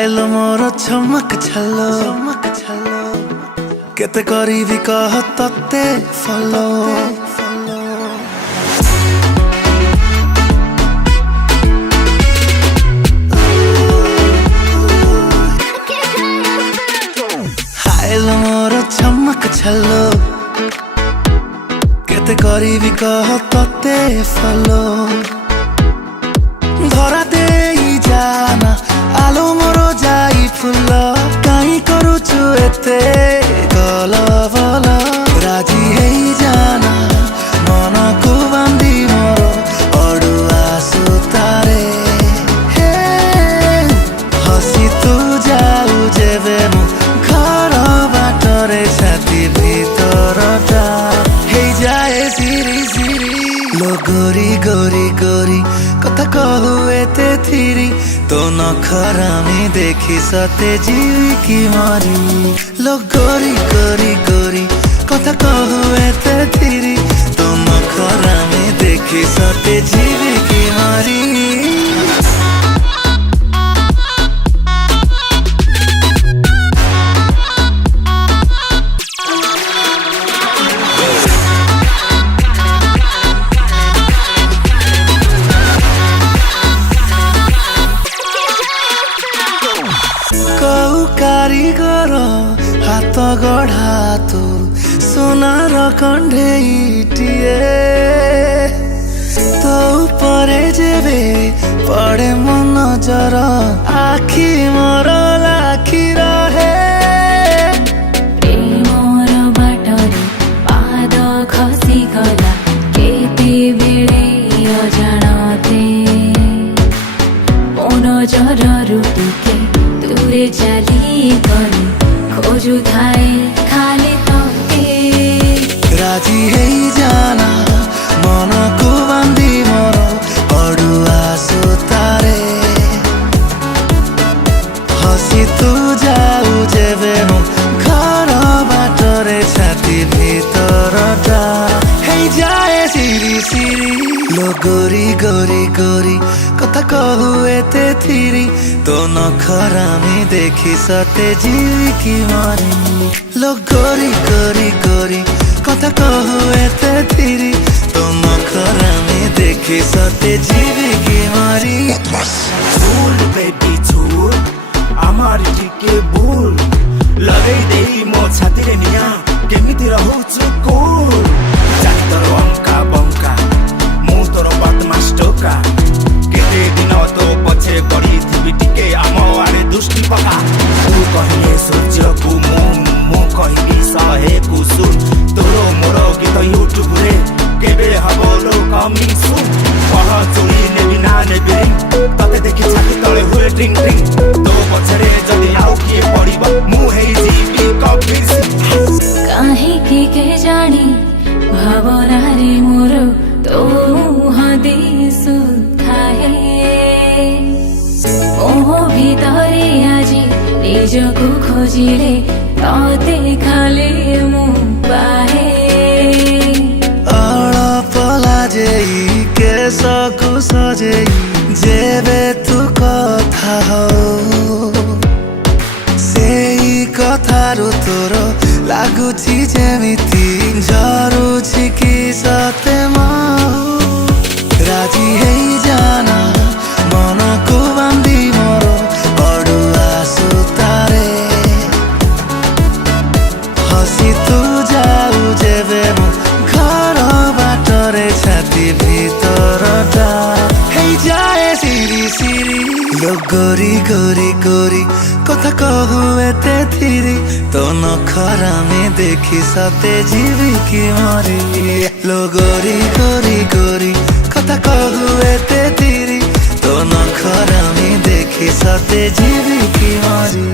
high-low मोर चमक छलो केते करीबी कह तते फलो हाइलो मोर चमक छलो केते करीबी कह तते फलो धरा दे जाना आलो मोरो जाई फुल काई करुछु एते गल बल राजी हेई जाना मन को बांधी मोरो अड़ुआ सुतारे हे हसी तू जाऊ जेबे मु घर बाटरे छाती भीतरटा हेई जाए सिरी सिरी लो गोरी गोरी गोरी कथा कहू एते थिरी तो नखरा में देखी सते जीवी की मारी लो गोरी गोरी गोरी कथा कहू एते थिरी तो नखरा में देखी सते जीवी की मारी कारीगर हाथ गढ़ा तू सोनार कंढेईटिए तो परे जेबे पड़े मन नजर आखि मोर लाखि रहे प्रेमर बाटरे पाद खसी गला केते बेले अजाणते मन जर रुटिके दूरे चली गली खोजु थाए खाली तके राजी हेई जाना मन को बांधी मोर अड़ुआ सुतारे हसी तू जाऊ जेबे मु घर बाटरे छाती भीतरटा हेई जाए सिरी सिरी लो गोरी गोरी गोरी कथा कहू एते थिरी तो नखरा में देखी सते जीवी की मारी लो गोरी गोरी गोरी कथा कहू एते थिरी तो नखरा में देखी सते जीवी की मारी झूल बेबी झूल आमार टिके भूल लगे देई मो छाती रे निया केमिति रहउछु कूल जानी तोर अंका बंका मु तोर बदमाश टोका केते दिन तो पछे पड़ी थी टिके आमो आरे दुष्टि पका तू कहिए सूर्य को मु कहिबी सहे कुसुम तोरो मोरो गीत यूट्यूब रे केबे हबलो कमिंग सून कह चोरी नेबी ना नेबी तते देखि छाती तळे हुए ड्रिंक ड्रिंक तो पछरे जदी आउ किए पड़िबो मु हेई जीवी कपिस काहे के जानी भावना रे मोर तो हदी सुथाए मोह भीतरे आजी निजको खोजिले तते खाले मु पाए पला जेई केसकु सजेई जेबे तू कथा हो सेई कथारु तोर लागुछि जेमिति झरुछि कि सते माऊ राजी हेई जाना मन को बांधी मोर अड़ुआ सुतारे हसी तू जाऊ जेबे मु घर बाटरे छाती भीतरटा हेई जाए सिरी सिरी लो गोरी गोरी गोरी कथा कहू एते थिरी तो नखरा में देखी सते जीवी की मारी लो गोरी गोरी गोरी कथा कहू एते थिरी तो नखरा में देखी सते जीवी की मारी